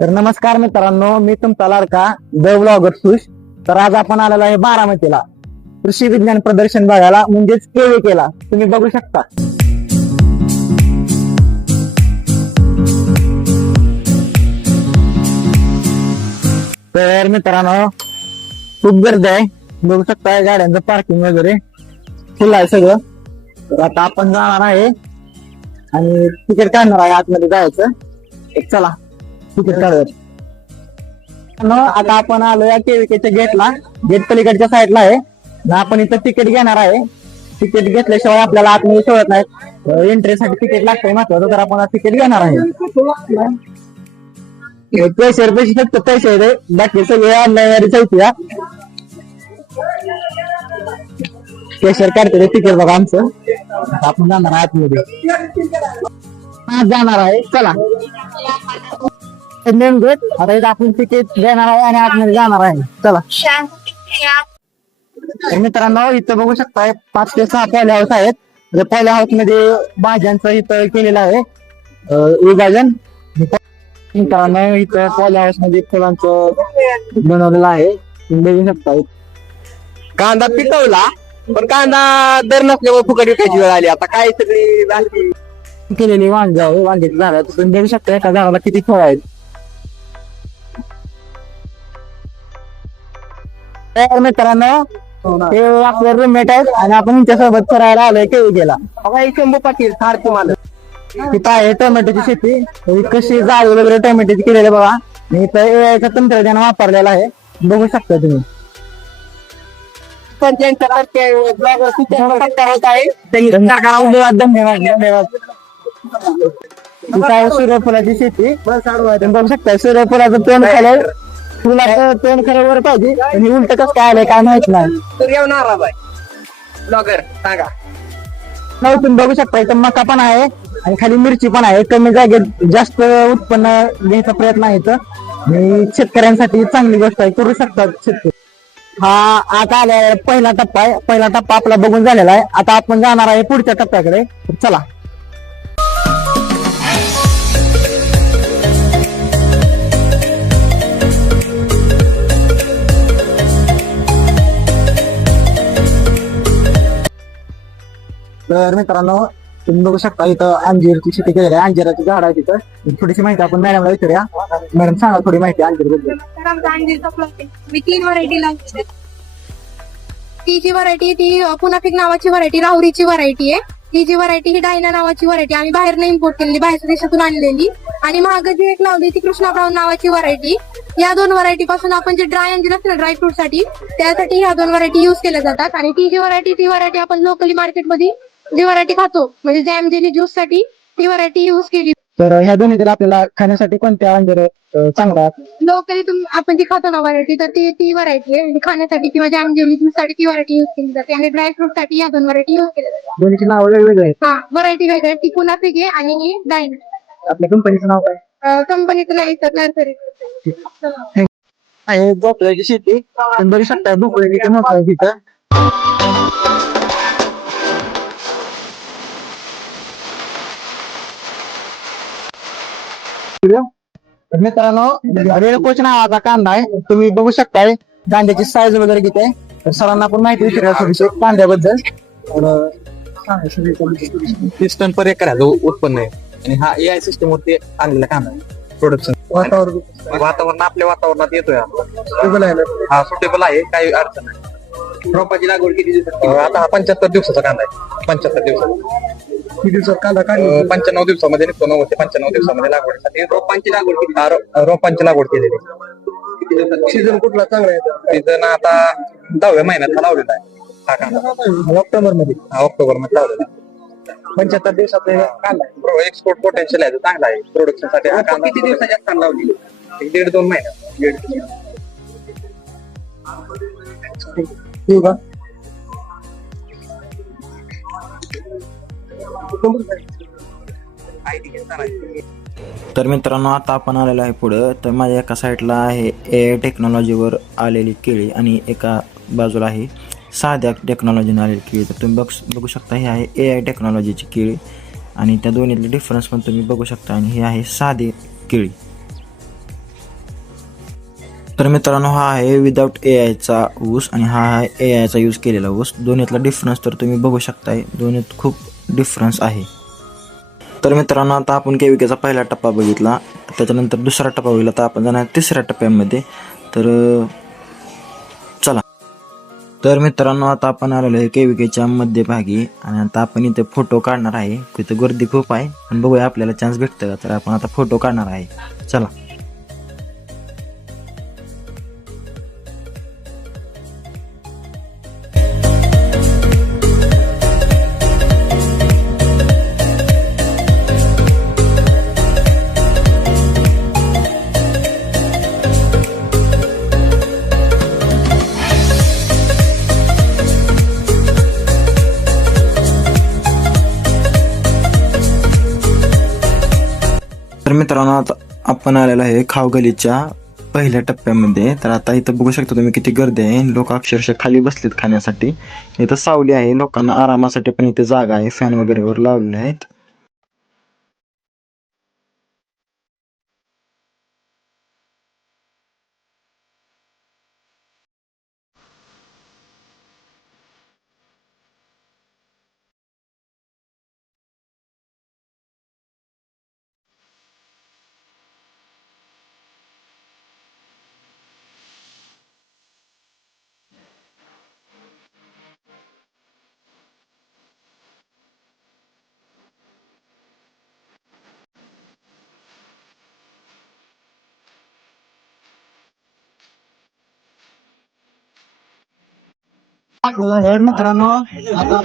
तर नमस्कार मित्रांनो, मी तुमचा लाडका द ब्लॉगर सुश. तर आज आपण आलेलो आहे बारामतीला कृषी विज्ञान प्रदर्शन बघायला, म्हणजेच केला तुम्ही बघू शकता. तर मित्रांनो खूप गर्दी आहे, बघू शकता गाड्यांचं पार्किंग वगैरे फुल आहे सगळं. तर आता आपण जाणार आहे आणि तिकीट काढणार आहे, आतमध्ये जायचं. एक चला तिकीट काढूयात. आता आपण आलो या केविकेच्या गेटला, गेट पलीकडच्या साईडला आहे. आपण इथं तिकीट घेणार आहे. तिकीट घेतल्याशिवाय आपल्याला आतमध्ये सोडत नाही. एंट्रीसाठी तिकीट लागतंय महत्वाचं, तर आपण तिकीट घेणार आहे. पैसे फक्त पैसे आहे, बाकी सगळे ऑनलाईन चौथी कॅशियर काढते तिकीट बघा आमचं. आपण जाणार आहे आतमध्ये, जाणार आहे. चला नेम गेट. आता इथं आपण तिकीट घेणार आहे आणि आतमध्ये जाणार आहे. चला. तर मित्रांनो इथं बघू शकताय 5 ते 6 पहिल्या हाऊस आहेत. पहिल्या हाऊस मध्ये भाज्यांचं इथं केलेलं आहे विभाजन. मित्रांनो इथं पहिल्या हाऊस मध्ये फुलांचं बनवलेलं आहे, तुम्ही बघू शकताय. कांदा पिकवला पण कांदा दर नसल्यामुळे फुकट विकायची वेळ आली. आता काय सगळी झाली केलेली वांगी आहे, वांग्याची झाड. तुम्ही बघू शकता एका झाडाला किती फळ आहेत. तर मित्रांनो हे आपले रूममेट आहेत आणि आपण त्यांच्यासोबत फिरायला आलोय केला. शंभू पाटील सारखी मला तिथं आहे टोमॅटोची शेती, कशी जाळी वगैरे टोमॅटोची केलेली बघा. इथं एआयचं तंत्रज्ञान वापरलेलं आहे, बघू शकता तुम्ही. पण त्यांच्यासारखे ब्लॉगर धन्यवाद धन्यवाद. तिथं आहे सूर्यफुलाची शेती, बघू शकता. सूर्यफुलाचं तोंड खालं, फुलाचं तोंड खरं वर पाहिजे आणि उलट कसं काय आलंय काय माहित नाही. तर येणार ब्लॉगर सांगा. तुम्ही बघू शकता इथं मका पण आहे आणि खाली मिरची पण आहे. कमी जागेत जास्त उत्पन्न घ्यायचा प्रयत्न आहे इथं आणि शेतकऱ्यांसाठी चांगली गोष्ट आहे, करू शकतात शेतकरी. हा आता आलाय पहिला टप्पा आहे. पहिला टप्पा आपला बघून झालेला आहे. आता आपण जाणार आहे पुढच्या टप्प्याकडे. चला. तर मित्रांनो तुम्ही बघू शकता इथं अंजीरची शेती केलेली आहे. अंजिराची झाड आहे तिथं. थोडीशी माहिती आपण मॅडमला विचारूया. मॅडम सांगा थोडी माहिती अंजीर बद्दल. मी 3 व्हरायटी लावली. ती जी व्हरायटी ती पुनाफिक नावाची व्हरायटी, राहुरीची व्हरायटी आहे. ही जी व्हरायटी ही डायना नावाची व्हरायटी आम्ही बाहेरनं इम्पोर्ट केलेली, बाहेरच्या देशातून आणलेली. आणि महाग जी एक लावली ती कृष्णा ब्राऊन नावाची व्हरायटी. या 2 व्हरायटी पासून आपण जे ड्राय अंजीर असते ना ड्रायफ्रूट साठी, त्यासाठी ह्या 2 व्हरायटी युज केल्या जातात. आणि ती जी व्हरायटी आपण लोकली मार्केटमध्ये जी व्हरायटी खातो, म्हणजे जॅम जेली ज्यूस साठी ती व्हरायटी युज केली. तर ह्या दोन्ही आपल्याला खाण्यासाठी कोणत्या अंजीर चांगला? लोकली आपण जी खातो ना व्हरायटी, तर ती व्हरायटी आहे. म्हणजे खाण्यासाठी किंवा जॅम जेली ज्यूस साठी ती व्हरायटी युज केली जाते. आणि ड्रायफ्रूट साठी या 2 व्हरायटी युज केल्या जातात. दोन्हीची नाव वेगवेगळे आहेत. हा व्हरायटी वेगळी, ती पुनाफिक आहे आणि ही डायना. आपल्या कंपनीचं नाव काय? कंपनीचं नाही तर नर्सरी. आहे भोपळ्याची शेती. तुम्ही बघू शकता भोपळ्याची किती मोठं आहे तिथं. तर मित्रांनो रेडकोच नावाचा कांदा आहे, तुम्ही बघू शकताय. कांद्याची साईज वगैरे किती आहे. तर सरांना आपण माहिती विचारूया थोडीशी कांद्याबद्दल. 30 टन पर एकर उत्पन्न आहे. आणि हा AI सिस्टम वरती आणलेला कांदा प्रोडक्शन. वातावरण आपल्या वातावरणात येतोय, हा सुटेबल आहे, काही अडचण नाही. रोपाची लागवड किती दिवसात? आता हा 75 दिवसाचा कांदा आहे. 75 दिवसात कांदा 95 दिवसामध्ये निघतो. 90 ते 95 दिवसामध्ये लागवडीसाठी रोपांची लागवड किती? रोपांची लागवड केलेली. सीझन कुठला चांगला आहे? सीझन आता 10व्या महिन्यात लावलेला आहे हा कांदा. ऑक्टोबर मध्ये लावलेला. 75 दिवसात कांदा एक्सपोर्ट पोटेन्शियल आहे, चांगला आहे प्रोडक्शन साठी. हा कांदा किती दिवसाच्या कांदा लावली? 1.5-2 महिन्यात. तर मित्रांनो आता आपण आलेलो आहे पुढं. तर माझ्या एका साईडला आहे AI टेक्नॉलॉजीवर आलेली केळी आणि एका बाजूला आहे साध्या टेक्नॉलॉजीने आलेली केळी. तर तुम्ही बघू शकता ही आहे AI टेक्नॉलॉजीची केळी आणि त्या दोन्हीतले डिफरन्स पण तुम्ही बघू शकता. आणि ही आहे साधी केळी. तर मित्रांनो हा आहे विदाऊट AIचा ऊस आणि हा आहे AIचा यूज केलेला ऊस. दोन्हीतला डिफरन्स तर तुम्ही बघू शकताय, दोन्हीत खूप डिफरन्स आहे. तर मित्रांनो आता आपण केविकेचा पहिला टप्पा बघितला, त्याच्यानंतर दुसरा टप्पा बघितला, तर आपण जाणार तिसऱ्या टप्प्यामध्ये. तर चला. तर मित्रांनो आता आपण आलेलो आहे केविकेच्या मध्यभागी आणि आता आपण इथे फोटो काढणार आहे. इथे गर्दी खूप आहे आणि बघूया आपल्याला चान्स भेटतं का. तर आपण आता फोटो काढणार आहे. चला. तर मित्रांनो आता आपण आलेलो आहे खावगलीच्या पहिल्या टप्प्यामध्ये. तर आता इथं बघू शकता तुम्ही किती गर्दी आहे, लोक अक्षरशः खाली बसलेत खाण्यासाठी. इथं सावली आहे, लोकांना आरामासाठी पण इथे जागा आहे, फॅन वगैरे वर लावलेले आहेत. मित्रांनो आता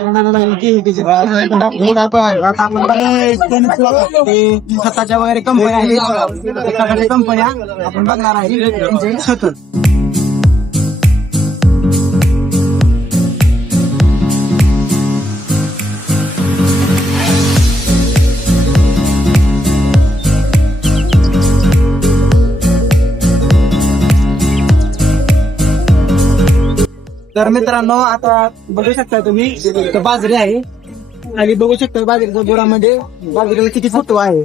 स्वतःच्या वगैरे कंपन्या आहेत, कंपन्या आपण बघणार आहे. तर मित्रांनो आता बघू शकता तुम्ही इथं बाजरी आहे आणि बघू शकता बाजरीच्या बुडामध्ये बाजरीला किती फुटवा आहे.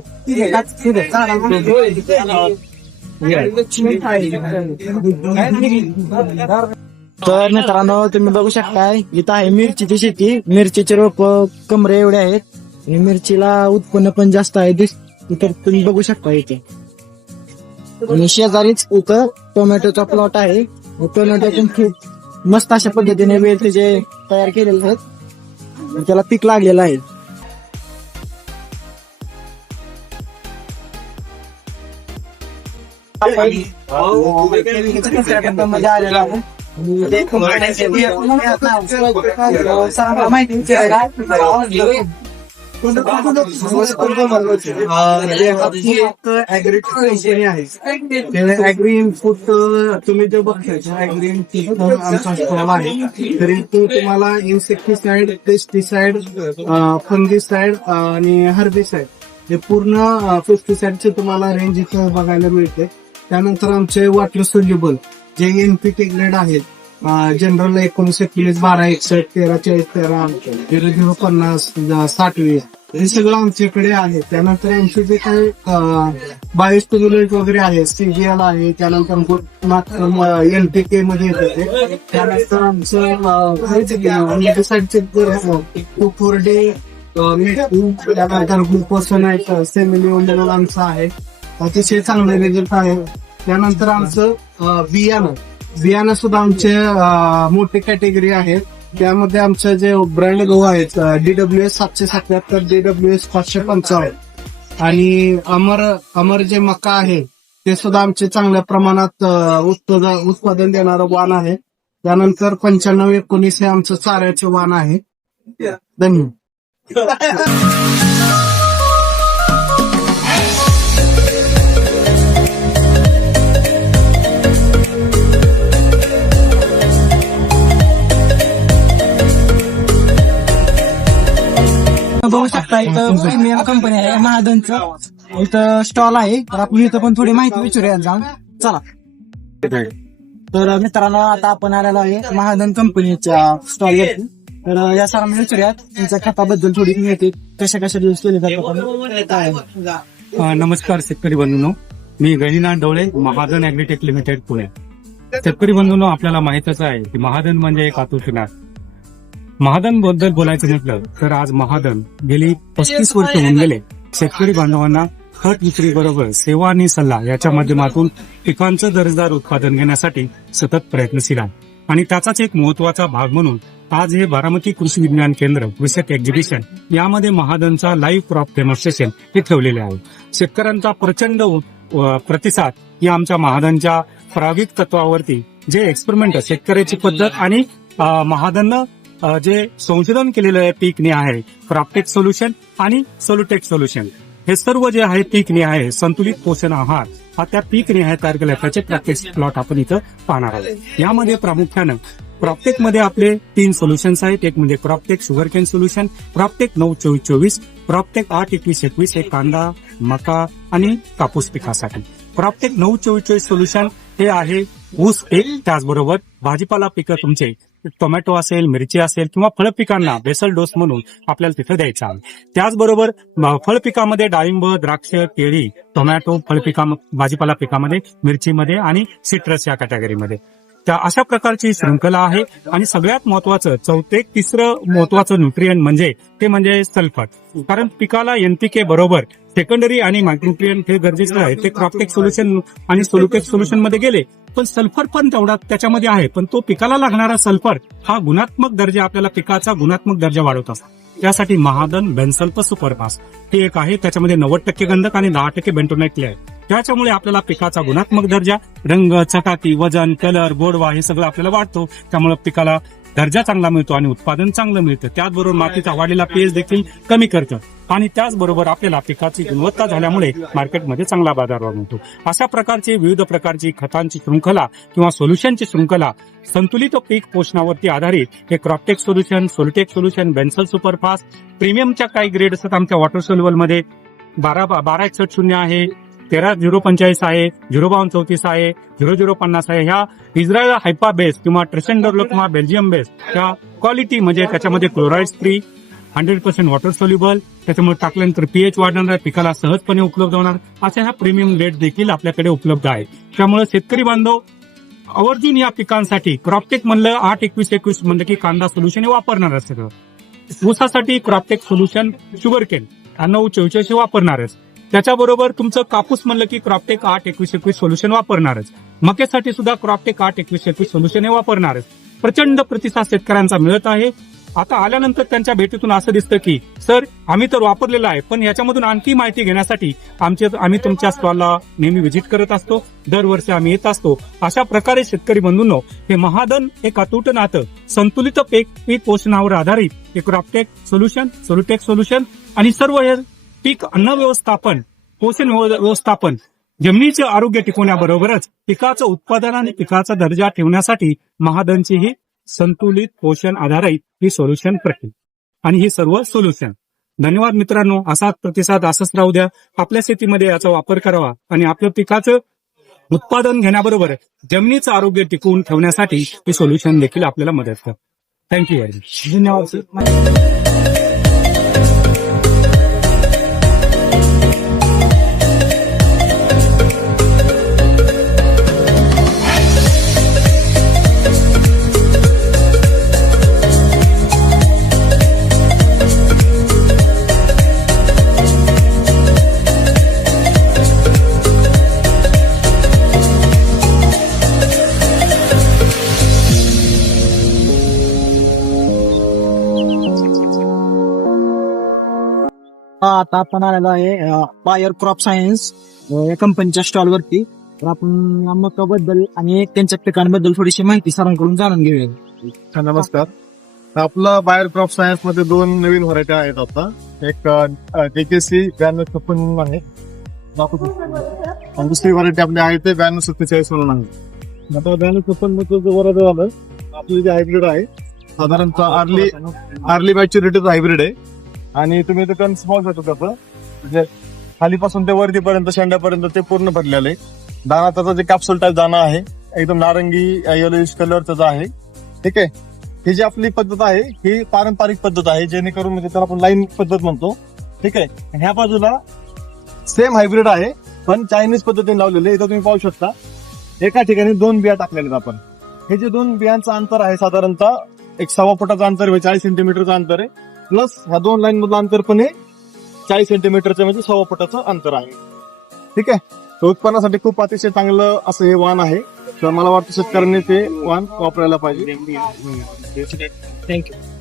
तर मित्रांनो तुम्ही बघू शकताय इथं आहे मिरचीची शेती. मिरचीचे रोप कमरे एवढे आहेत आणि मिरचीला उत्पन्न पण जास्त आहे. इतर तुम्ही बघू शकता इथे. आणि शेजारीच इथं टोमॅटोचा प्लॉट आहे. टोमॅटो पण खूप मस्त अशा पद्धतीने वेळ त्याचे तयार केलेले आहेत, त्याला पीक लागलेलं आहे. ऍग्री इनपुट तुम्ही जे बघताय ऍग्री इनपुट आमचा स्टॉल आहे. तरी तो तुम्हाला इन्सेक्टिसाइड, पेस्टिसाइड, फंगिसाइड आणि हर्बिसाइड हे पूर्ण पेस्टिसाइडचे तुम्हाला रेंज इथं बघायला मिळते. त्यानंतर आमचे वॉटर सोल्युबल जे एनपीके ग्रेड आहेत, जनरल 19, 12, 61, 13, 40, 13, 00, 50, 60, हे सगळं आमच्याकडे आहे. त्यानंतर आमचे जे काही बायोस्टिम्युलंट वगैरे आहे, सीजीएल आहे, त्यानंतर एनपीके मध्ये येते. त्यानंतर आमचं मेडिसाइडचे 2,4-D त्यानंतर ग्लुकोसोनाइट सेमिलिओनल आमचं आहे, अतिशय चांगले रिझल्ट आहे. त्यानंतर आमचं बियाणं सुद्धा आमचे मोठी कॅटेगरी आहे. त्यामध्ये आमचं जे ब्रँड गहू आहेत DWS 777, DWS 555 आणि अमर जे मका आहे ते सुद्धा आमचे चांगल्या प्रमाणात उत्पादन देणारं वाण आहे. त्यानंतर 95-19 हे आमचं चाऱ्याचे वाण आहे. धन्यवाद. बघू शकता इथं प्रीमियम कंपनी आहे महादनचं, इथं स्टॉल आहे. तर आपण इथं पण थोडी माहिती विचारूया जाऊन. चला. तर मित्रांनो आता आपण आलेलो आहे महादन कंपनीच्या स्टॉल वरती. तर या सरांना विचारूयात त्यांच्या खताबद्दल थोडी माहिती, कशा कशा दिवस केले जातात. नमस्कार शेतकरी बंधूंनो, मी गणिनाथ डोळे, महाजन ऍग्रीटेक लिमिटेड पुणे. शेतकरी बंधूंनो, आपल्याला माहितच आहे की महाधन म्हणजे एक आतुरनाथ. महाधन बद्दल बोलायचं म्हटलं तर आज महाधन गेली 35 वर्ष होऊन गेले शेतकरी बांधवांना खत विक्री बरोबर सेवा आणि सल्ला याच्या माध्यमातून पिकांचं दर्जेदार उत्पादन घेण्यासाठी सतत प्रयत्नशील आहे. आणि त्याचाच एक महत्वाचा भाग म्हणून आज हे बारामती कृषी विज्ञान केंद्र कृषक एक्झिबिशन यामध्ये महाधनचा लाईव्ह क्रॉप डेमॉन्स्ट्रेशन हे ठेवलेले आहे. शेतकऱ्यांचा प्रचंड प्रतिसाद या आमच्या महाधनच्या प्रायोगिक तत्वावरती जे एक्सपेरिमेंट शेतकऱ्याची पद्धत आणि महाधननं जे संशोधन केलेलं आहे पीक आहे क्रॉपटेक सोल्युशन आणि सोलुटेक सोल्युशन हे सर्व जे आहे पीक आहे संतुलित पोषण आहार हा त्या पीक निहाय तयार केला त्याचे प्रॅक्टिस प्लॉट आपण इथं पाहणार आहोत. यामध्ये प्रामुख्यानं क्रॉपटेक मध्ये आपले 3 सोल्युशन्स आहेत. एक म्हणजे CropTech sugar cane solution, CropTech 9-24-24, CropTech 8-21-21 हे कांदा, मका आणि कापूस पिकासाठी. क्रॉपटेक 9-24-24 सोल्युशन हे आहे ऊस पीक, त्याचबरोबर भाजीपाला पिकं तुमचे टोमॅटो असेल, मिरची असेल किंवा फळ पिकांना बेसल डोस म्हणून आपल्याला तिथे द्यायचा आहे. त्याचबरोबर फळ पिकामध्ये डाळिंब, द्राक्ष, केळी, टोमॅटो, फळ पिका भाजीपाला पिकामध्ये मिरचीमध्ये आणि सिट्रस या कॅटेगरीमध्ये त्या अशा प्रकारची शृंखला आहे. आणि सगळ्यात महत्वाचं तिसरं महत्वाचं न्यूट्रिएंट म्हणजे सल्फर. कारण पिकाला एनपीके बरोबर सेकंडरी आणि मायक्रोन्यूट्रिएंट हे गरजेचं आहे. ते क्रॉपटेक सोल्युशन आणि सोलुटेक सोल्युशन मध्ये गेले पण सल्फर पण तेवढा त्याच्यामध्ये आहे. पण तो पिकाला लागणारा सल्फर हा गुणात्मक दर्जा आपल्याला पिकाचा गुणात्मक दर्जा वाढवत असतो. त्यासाठी महाधन बेन्सल्फ सुपरफास्ट हे एक आहे. त्याच्यामध्ये 90% गंधक आणि 10% बेंटोनाइट आहे. त्याच्यामुळे आपल्याला पिकाचा गुणात्मक दर्जा, रंग, चकाकी, वजन, कलर, गोडवा हे सगळं आपल्याला वाढतो. त्यामुळे पिकाला दर्जा चांगला मिळतो आणि उत्पादन चांगलं मिळतं. त्याचबरोबर मातीचा वाढलेला पीएच देखील कमी करतं आणि त्याचबरोबर आपल्याला पिकाची गुणवत्ता झाल्यामुळे मार्केटमध्ये चांगला बाजारभाव मिळतो. अशा प्रकारची विविध प्रकारची खतांची शृंखला किंवा सोल्युशनची शृंखला संतुलित पीक पोषणावरती आधारित हे क्रॉपटेक सोल्युशन, सोलुटेक सोल्युशन, बेन्सल सुपरफास्ट, प्रीमियमच्या काही ग्रेड असतात आमच्या वॉटर सोल्युबल मध्ये 1261 आहे, 13045 आहे, 05234 आहे, 0050 आहे. ह्या इस्रायल हायपा बेस किंवा ट्रेसेंडरलो किंवा बेल्जियम बेस ह्या क्वालिटी म्हणजे त्याच्यामध्ये क्लोराईड फ्री, 100% वॉटर सोल्युबल, त्याच्यामुळे टाकल्यानंतर पीएच वाढणार आहे, पिकाला सहजपणे उपलब्ध होणार अशा ह्या प्रीमियम ग्रेड देखील आपल्याकडे उपलब्ध आहेत. त्यामुळे शेतकरी बांधव आवर्जून या पिकांसाठी क्रॉपटेक म्हणलं 8-21-21 म्हणलं की कांदा सोल्युशन हे वापरणार सगळं. ऊसासाठी क्रॉपटेक सोल्युशन, शुगर केन 9-24 वापरणारच. त्याच्याबरोबर तुमचं कापूस म्हणलं की क्रॉपटेक 8-21-21 सोल्युशन वापरणारच. मक्यासाठी सुद्धा क्रॉपटेक 8-21-21 सोल्युशन हे वापरणारच. प्रचंड प्रतिसाद शेतकऱ्यांचा मिळत आहे. आता आल्यानंतर त्यांच्या भेटीतून असं दिसतं की सर आम्ही तर वापरलेलं आहे पण याच्यामधून आणखी माहिती घेण्यासाठी आम्ही तुमच्या स्टॉलला नेहमी व्हिजिट करत असतो, दरवर्षी आम्ही येत असतो. अशा प्रकारे शेतकरी बंधूंनो हे महाधन एक अतूट नातं संतुलित पीक पोषणावर आधारित हे क्रॉपटेक सोल्युशन, सोलुटेक सोल्युशन आणि सर्व हे पीक अन्न व्यवस्थापन, पोषण व्यवस्थापन, जमिनीचे आरोग्य टिकवण्याबरोबरच पिकाचं उत्पादन आणि पिकाचा दर्जा ठेवण्यासाठी महाधनची ही संतुलित पोषण आधारित ही सोल्युशन प्रक्रिया आणि ही सर्व सोल्युशन. धन्यवाद मित्रांनो. असाच प्रतिसाद असंच राहू द्या. आपल्या शेतीमध्ये याचा वापर करावा आणि आपल्या पिकाचं उत्पादन घेण्याबरोबर जमिनीचं आरोग्य टिकवून ठेवण्यासाठी हे सोल्युशन देखील आपल्याला मदत करतं. Thank you very much. धन्यवाद. आता आपण आलेलो आहे बायर क्रॉप सायन्स या कंपनीच्या स्टॉल वरती. तर आपण मकाबद्दल आणि त्यांच्या पिकांबद्दल थोडीशी माहिती सरांकडून जाणून घेऊया. नमस्कार. आपला बायर क्रॉप सायन्स मध्ये 2 नवीन व्हरायटी आहेत. आता एक DKC 9256 म्हणून आहे आणि दुसरी व्हरायटी आपली आहे ते 9247 म्हणून आहे. आता 9256 मध्ये जो वरायटी झालं आपली जे हायब्रिड आहे साधारणतः अर्ली मॅच्युरिटीचं हायब्रिड आहे. आणि तुम्ही ते कण स्मॉल होतो त्याचं म्हणजे खालीपासून ते वरतीपर्यंत शेंड्यापर्यंत ते पूर्ण भरलेलं आहे. दाना त्याचा जे कॅप्सूल टाईप दाना आहे एकदम नारंगी येलोइश कलर त्याचा आहे. ठीक आहे. ही जी आपली पद्धत आहे ही पारंपरिक पद्धत आहे जेणेकरून म्हणजे त्याला आपण लाईन पद्धत म्हणतो. ठीक आहे. ह्या बाजूला सेम हायब्रिड आहे पण चायनीज पद्धतीने लावलेले. इथं तुम्ही पाहू शकता एका ठिकाणी 2 बिया टाकलेल्या आहेत आपण. हे जे 2 बियांचं अंतर आहे साधारणतः एक 1.25 फुटाचं अंतर आहे, 40 सेंटीमीटरचं अंतर आहे, प्लस ह्या 2 लाईन मधलं अंतर पण हे 40 सेंटीमीटरचं म्हणजे 1.25 फुटाचं अंतर आहे. ठीक आहे. तर उत्पन्नासाठी खूप अतिशय चांगलं असं हे वाण आहे. तर मला वाटतं शेतकऱ्यांनी ते वाण वापरायला पाहिजे. थँक्यू.